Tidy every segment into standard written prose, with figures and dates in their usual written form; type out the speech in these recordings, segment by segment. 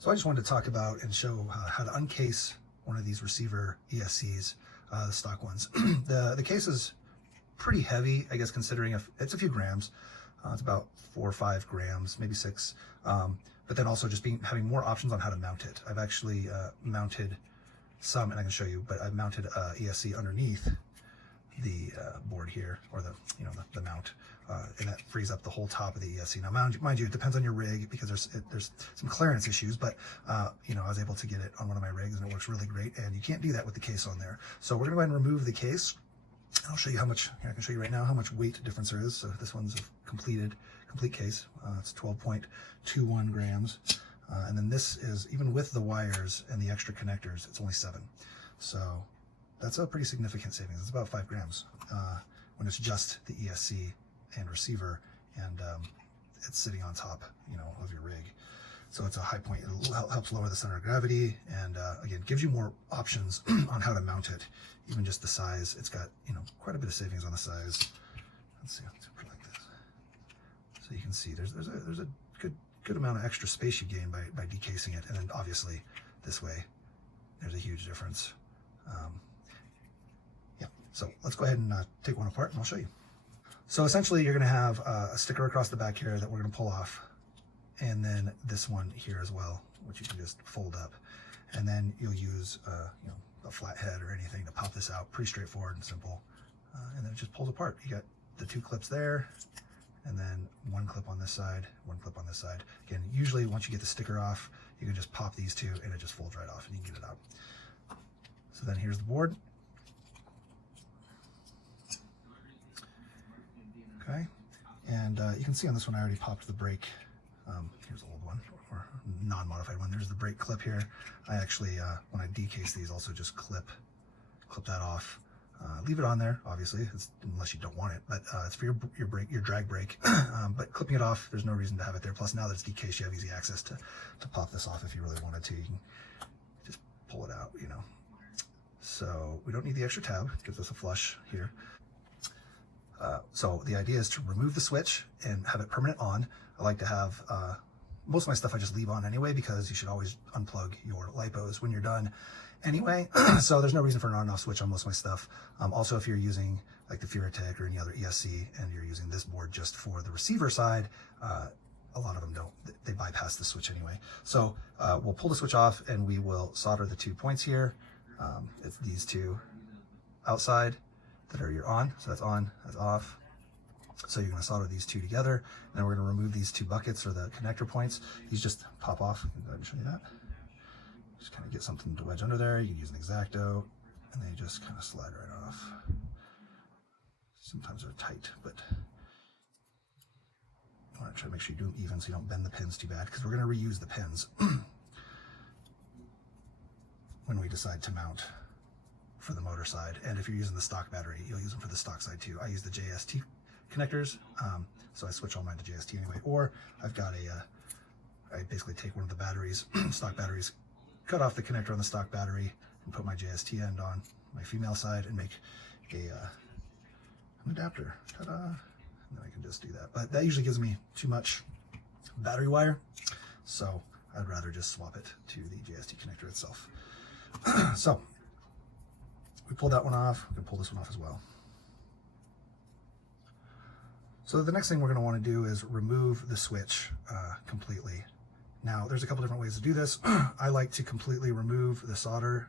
So I just wanted to talk about and show how to uncase one of these receiver ESCs, the stock ones. The case is pretty heavy, I guess, considering it's a few grams. It's about 4 or 5 grams, maybe 6. But then also just having more options on how to mount it. I've actually mounted some, and I can show you, but I've mounted ESC underneath the board here, or the mount, and that frees up the whole top of the ESC. Now, mind you, it depends on your rig because there's some clearance issues, but I was able to get it on one of my rigs and it works really great, and you can't do that with the case on there. So we're gonna go ahead and remove the case. I'll show you how much, here I can show you right now how much weight difference there is. So this one's a complete case. It's 12.21 grams. And then this is, even with the wires and the extra connectors, it's only 7. So that's a pretty significant savings. It's about 5 grams when it's just the ESC and receiver, and it's sitting on top, of your rig. So it's a high point. It helps lower the center of gravity, and again, gives you more options on how to mount it. Even just the size, it's got quite a bit of savings on the size. Let's see, let's put it like this. So you can see there's a good amount of extra space you gain by decasing it, and then obviously this way there's a huge difference. Yeah, so let's go ahead and take one apart and I'll show you. So essentially you're going to have a sticker across the back here that we're going to pull off, and then this one here as well, which you can just fold up, and then you'll use a flat head or anything to pop this out. Pretty straightforward and simple, and then it just pulls apart. You got the 2 clips there, and then 1 clip on this side, 1 clip on this side. Again, usually once you get the sticker off, you can just pop these 2 and it just folds right off and you can get it out. So then here's the board. Okay, and you can see on this one I already popped the brake. Here's the old one, or non-modified one. There's the brake clip here. I actually, when I decase these, also just clip that off. Leave it on there, obviously, unless you don't want it, but it's for your drag brake. But clipping it off, there's no reason to have it there. Plus, now that it's decased, you have easy access to pop this off if you really wanted to. You can just pull it out, So we don't need the extra tab. It gives us a flush here. So the idea is to remove the switch and have it permanent on. I like to have, most of my stuff I just leave on anyway, because you should always unplug your LiPos when you're done anyway. So there's no reason for an on and off switch on most of my stuff. Also, if you're using like the Furatech or any other ESC and you're using this board just for the receiver side, a lot of them don't. They bypass the switch anyway. So we'll pull the switch off and we will solder the 2 points here. It's these 2 outside that are your on. So that's on, that's off. So you're going to solder these 2 together, and then we're going to remove these 2 buckets or the connector points. These just pop off. Go ahead and show you that. Just kind of get something to wedge under there. You can use an X-Acto, and they just kind of slide right off. Sometimes they're tight, but you want to try to make sure you do them even so you don't bend the pins too bad, because we're going to reuse the pins when we decide to mount for the motor side. And if you're using the stock battery, you'll use them for the stock side too. I use the JST connectors, so I switch all mine to JST anyway. Or I've got I basically take one of the batteries, stock batteries, cut off the connector on the stock battery, and put my JST end on my female side and make an adapter. Ta-da! And then I can just do that. But that usually gives me too much battery wire, so I'd rather just swap it to the JST connector itself. So we pulled that one off. We can pull this one off as well. So the next thing we're going to want to do is remove the switch completely. Now, there's a couple different ways to do this. I like to completely remove the solder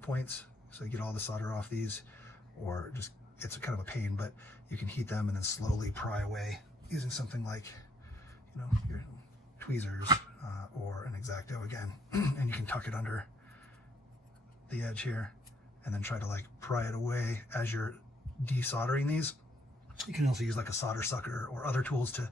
points, so you get all the solder off these, or just, it's kind of a pain, but you can heat them and then slowly pry away using something like, your tweezers or an X-Acto again, and you can tuck it under the edge here and then try to pry it away as you're desoldering these. You can also use like a solder sucker or other tools to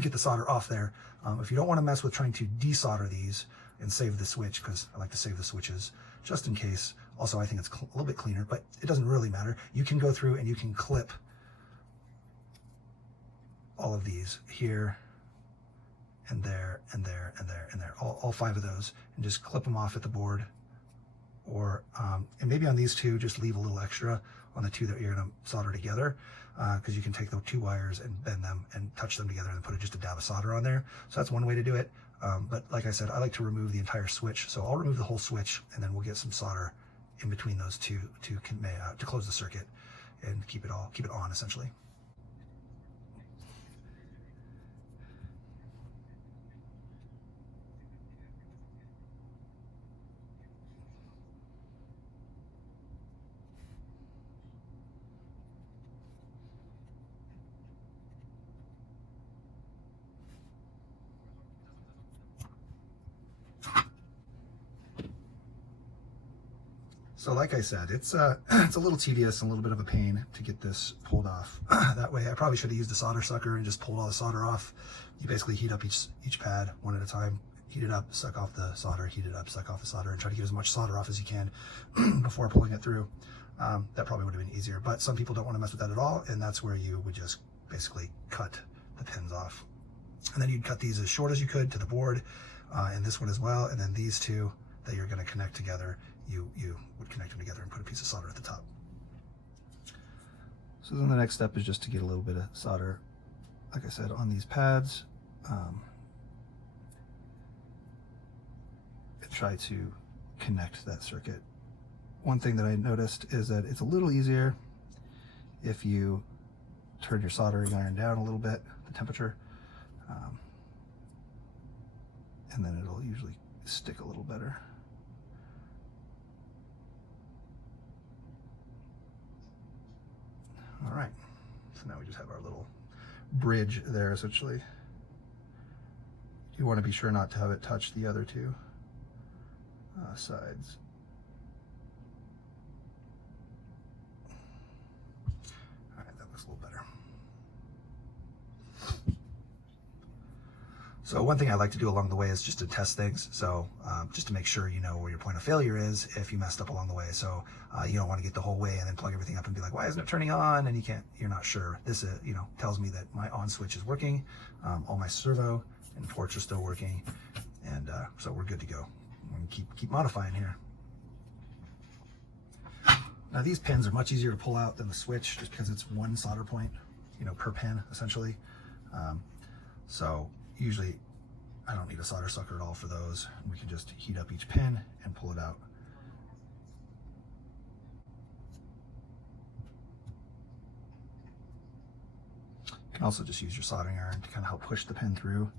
get the solder off there. If you don't want to mess with trying to desolder these and save the switch, because I like to save the switches just in case. Also, I think it's a little bit cleaner, but it doesn't really matter. You can go through and you can clip all of these here and there and there and there and there, all 5 of those, and just clip them off at the board. Or and maybe on these 2, just leave a little extra on the 2 that you're going to solder together, because you can take the 2 wires and bend them and touch them together and put just a dab of solder on there. So that's one way to do it. But like I said, I like to remove the entire switch. So I'll remove the whole switch, and then we'll get some solder in between those two to close the circuit and keep it on essentially. So like I said, it's a little tedious and a little bit of a pain to get this pulled off. That way, I probably should have used a solder sucker and just pulled all the solder off. You basically heat up each pad one at a time, heat it up, suck off the solder, heat it up, suck off the solder, and try to get as much solder off as you can before pulling it through. That probably would have been easier, but some people don't want to mess with that at all, and that's where you would just basically cut the pins off. And then you'd cut these as short as you could to the board, and this one as well, and then these two that you're going to connect together, you would connect them together and put a piece of solder at the top. So then the next step is just to get a little bit of solder, like I said, on these pads, and try to connect that circuit. One thing that I noticed is that it's a little easier if you turn your soldering iron down a little bit, the temperature, and then it'll usually stick a little better. All right, so now we just have our little bridge there essentially. You want to be sure not to have it touch the other two sides. All right, that looks a little better. So one thing I like to do along the way is just to test things. So just to make sure you know where your point of failure is if you messed up along the way. So you don't want to get the whole way and then plug everything up and be like, why isn't it turning on? And you're not sure. This tells me that my on switch is working, all my servo and ports are still working, and so we're good to go. We're gonna keep modifying here. Now these pins are much easier to pull out than the switch, just because it's one solder point, per pin essentially. So usually I don't need a solder sucker at all for those. We can just heat up each pin and pull it out. You can also just use your soldering iron to kind of help push the pin through.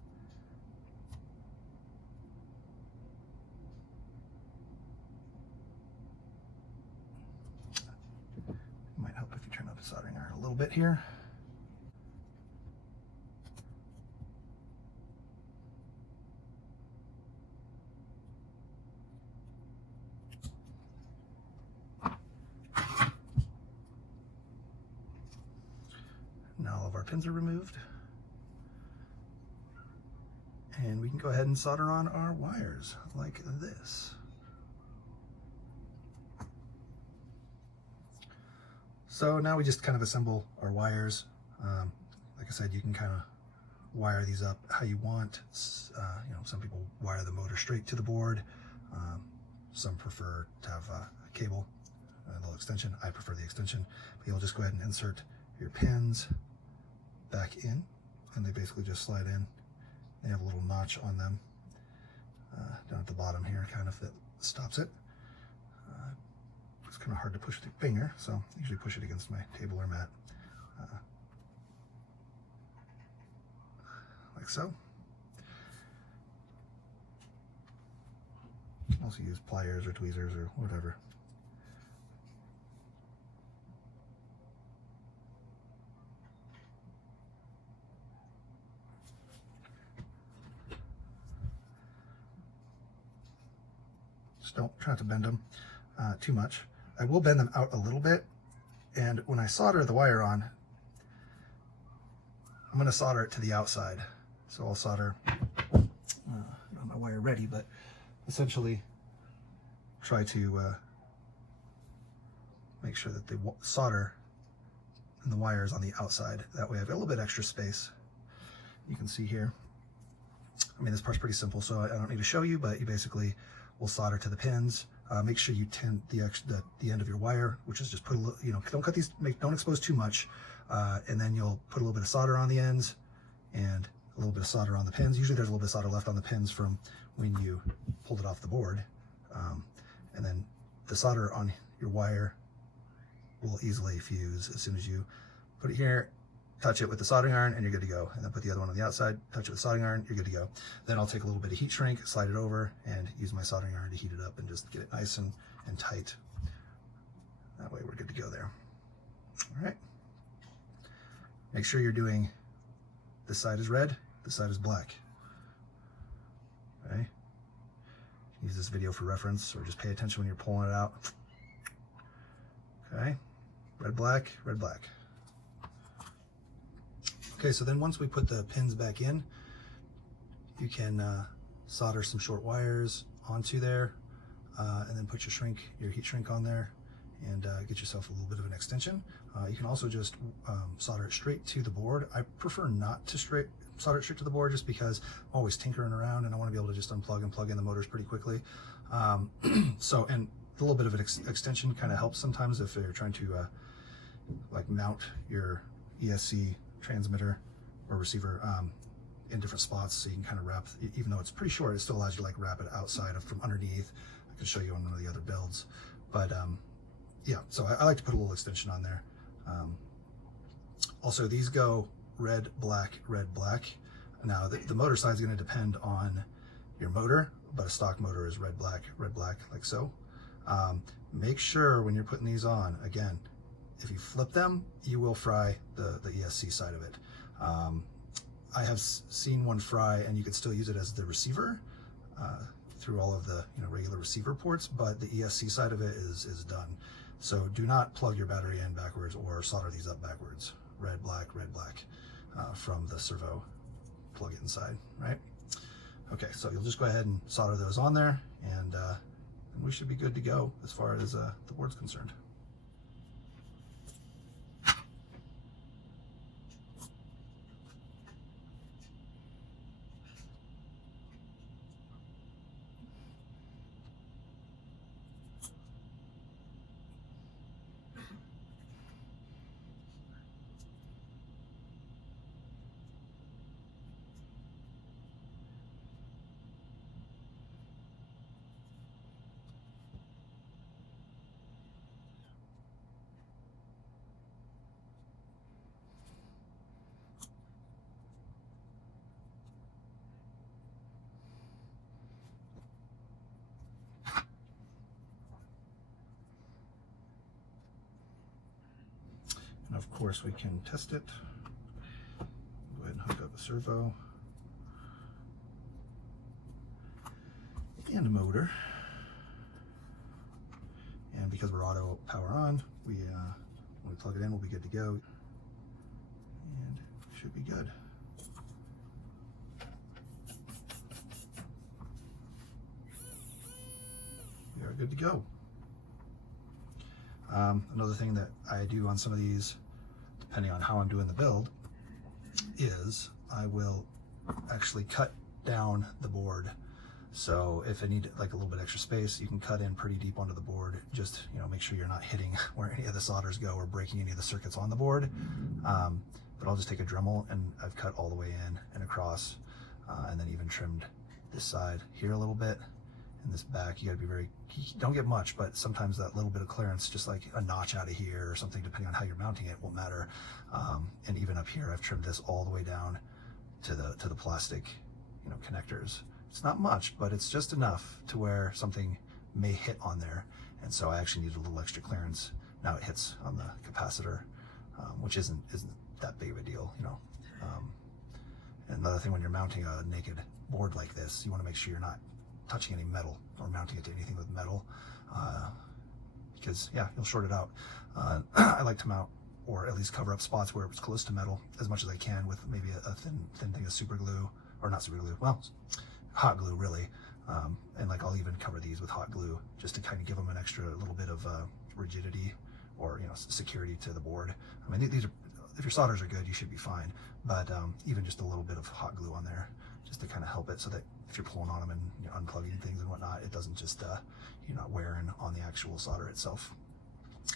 It might help if you turn up the soldering iron a little bit here. Now all of our pins are removed, and we can go ahead and solder on our wires like this. So now we just kind of assemble our wires. Like I said, you can kind of wire these up how you want. Some people wire the motor straight to the board. Some prefer to have a cable, a little extension. I prefer the extension. But you'll just go ahead and insert your pins back in, and they basically just slide in. They have a little notch on them down at the bottom here, kind of, that stops it. It's kind of hard to push with your finger, so I usually push it against my table or mat, like so. You can also use pliers or tweezers or whatever. Just don't try to bend them too much. I will bend them out a little bit, and when I solder the wire on, I'm going to solder it to the outside. So I'll solder, I don't have my wire ready, but essentially try to make sure that the solder and the wire is on the outside. That way I have a little bit extra space. You can see here. I mean, this part's pretty simple, so I don't need to show you, but you basically will solder to the pins. Make sure you tint the end of your wire, which is just put a little, don't cut these, don't expose too much, and then you'll put a little bit of solder on the ends, and a little bit of solder on the pins. Usually there's a little bit of solder left on the pins from when you pulled it off the board. And then the solder on your wire will easily fuse as soon as you put it here, touch it with the soldering iron, and you're good to go. And then put the other one on the outside, touch it with the soldering iron, you're good to go. Then I'll take a little bit of heat shrink, slide it over, and use my soldering iron to heat it up and just get it nice and tight. That way we're good to go there. All right. Make sure you're doing, this side is red, this side is black. Okay. Use this video for reference, or just pay attention when you're pulling it out. Okay. Red, black, red, black. Okay, so then once we put the pins back in, you can solder some short wires onto there, and then put your heat shrink on there, and get yourself a little bit of an extension. You can also just solder it straight to the board. I prefer not to solder it straight to the board, just because I'm always tinkering around and I want to be able to just unplug and plug in the motors pretty quickly. And a little bit of an extension kind of helps sometimes if you're trying to like mount your ESC transmitter or receiver in different spots, so you can kind of wrap, even though it's pretty short, it still allows you to like wrap it outside from underneath. I can show you on one of the other builds, but yeah, so I like to put a little extension on there. Also, these go red, black, red, black. Now the motor side is going to depend on your motor, but a stock motor is red, black, like so. Make sure when you're putting these on, again, if you flip them, you will fry the ESC side of it. I have seen one fry, and you could still use it as the receiver through all of the regular receiver ports, but the ESC side of it is done. So do not plug your battery in backwards or solder these up backwards. Red, black, from the servo plug inside, right? Okay, so you'll just go ahead and solder those on there, and we should be good to go as far as the board's concerned. And of course we can test it. Go ahead and hook up the servo and a motor. And because we're auto power on, when we plug it in, we'll be good to go. And should be good. We are good to go. Another thing that I do on some of these, depending on how I'm doing the build, is I will actually cut down the board. So if I need like a little bit extra space, you can cut in pretty deep onto the board. Just make sure you're not hitting where any of the solders go or breaking any of the circuits on the board. But I'll just take a Dremel, and I've cut all the way in and across, and then even trimmed this side here a little bit. And this back, you gotta be you don't get much, but sometimes that little bit of clearance, just like a notch out of here or something, depending on how you're mounting it, won't matter. And even up here, I've trimmed this all the way down to the plastic, connectors. It's not much, but it's just enough to where something may hit on there. And so I actually need a little extra clearance. Now it hits on the capacitor, which isn't that big of a deal, And another thing, when you're mounting a naked board like this, you want to make sure you're not touching any metal or mounting it to anything with metal, because yeah, you'll short it out. I like to mount, or at least cover up spots where it's close to metal as much as I can with maybe a thin thing of super glue, or not super glue, well, hot glue really. And like I'll even cover these with hot glue just to kind of give them an extra little bit of rigidity or security to the board. I mean, these are, if your solders are good, you should be fine, but even just a little bit of hot glue on there just to kind of help it, so that if you're pulling on them and unplugging things and whatnot, it doesn't just you're not wearing on the actual solder itself.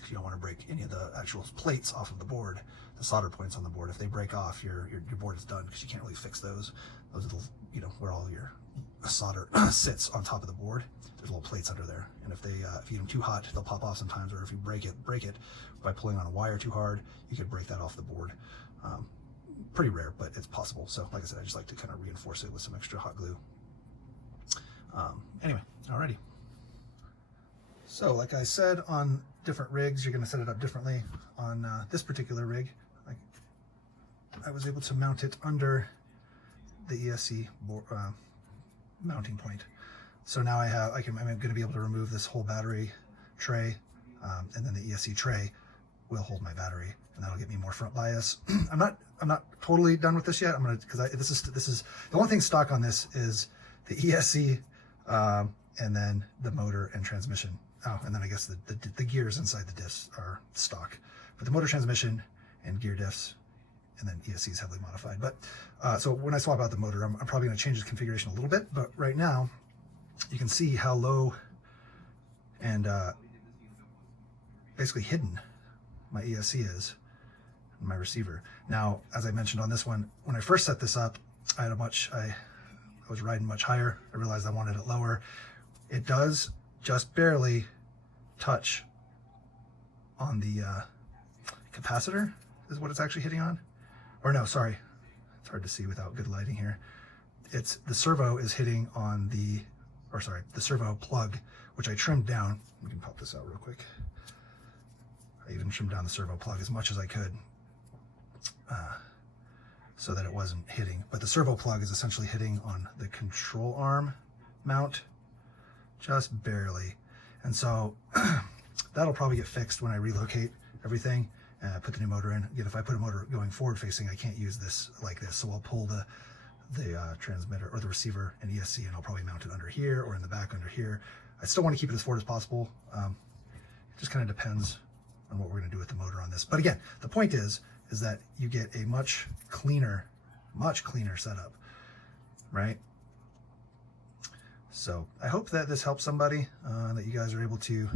You don't want to break any of the actual plates off of the board, the solder points on the board. If they break off, your board is done because you can't really fix those. Those are the, you know, where all your solder sits on top of the board. There's little plates under there, and if you get them too hot, they'll pop off sometimes. Or if you break it by pulling on a wire too hard, you could break that off the board. Pretty rare, but it's possible. So, like I said, I just like to kind of reinforce it with some extra hot glue. Anyway, alrighty. So, like I said, on different rigs, you're going to set it up differently. On this particular rig, I was able to mount it under the ESC mounting point. So now I'm going to be able to remove this whole battery tray, and then the ESC tray will hold my battery, and that'll get me more front bias. I'm not totally done with this yet. I'm gonna, because this is the only thing stock on this is the ESC, and then the motor and transmission. Oh, and then I guess the gears inside the diffs are stock, but the motor, transmission, and gear diffs, and then ESC is heavily modified. But so when I swap out the motor, I'm probably going to change the configuration a little bit. But right now, you can see how low and basically hidden my ESC is, my receiver. Now, as I mentioned on this one, when I first set this up, I was riding much higher. I realized I wanted it lower. It does just barely touch on the capacitor, is what it's actually hitting on. Or no, sorry, it's hard to see without good lighting here. It's the servo is hitting on the servo plug, which I trimmed down. We can pop this out real quick. I even trimmed down the servo plug as much as I could, so that it wasn't hitting. But the servo plug is essentially hitting on the control arm mount, just barely. And so that'll probably get fixed when I relocate everything and put the new motor in. Again, if I put a motor going forward facing, I can't use this like this. So I'll pull the transmitter or the receiver and ESC, and I'll probably mount it under here or in the back under here. I still want to keep it as forward as possible. It just kind of depends on what we're going to do with the motor on this. But again, the point is that you get a much cleaner setup, right? So I hope that this helps somebody, that you guys are able to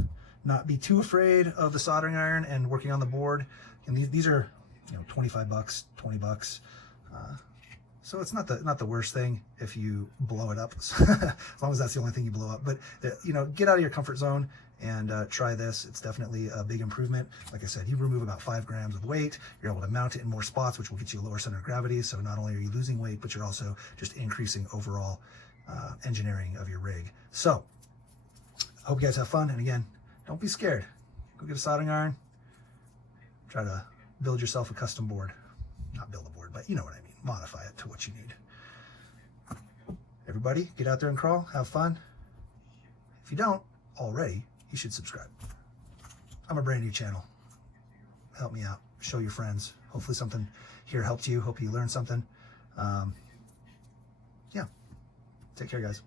not be too afraid of the soldering iron and working on the board. And these are, you know, 25 bucks, 20 bucks. So it's not the worst thing if you blow it up, as long as that's the only thing you blow up. But you know, get out of your comfort zone and try this. It's definitely a big improvement. Like I said, you remove about 5 grams of weight. You're able to mount it in more spots, which will get you a lower center of gravity. So not only are you losing weight, but you're also just increasing overall engineering of your rig. So I hope you guys have fun. And again, don't be scared. Go get a soldering iron. Try to build yourself a custom board. Not build a board, but you know what I mean. Modify it to what you need. Everybody, get out there and crawl. Have fun. If you don't already, you should subscribe. I'm a brand new channel. Help me out. Show your friends. Hopefully something here helped you. Hope you learned something. Yeah. Take care, guys.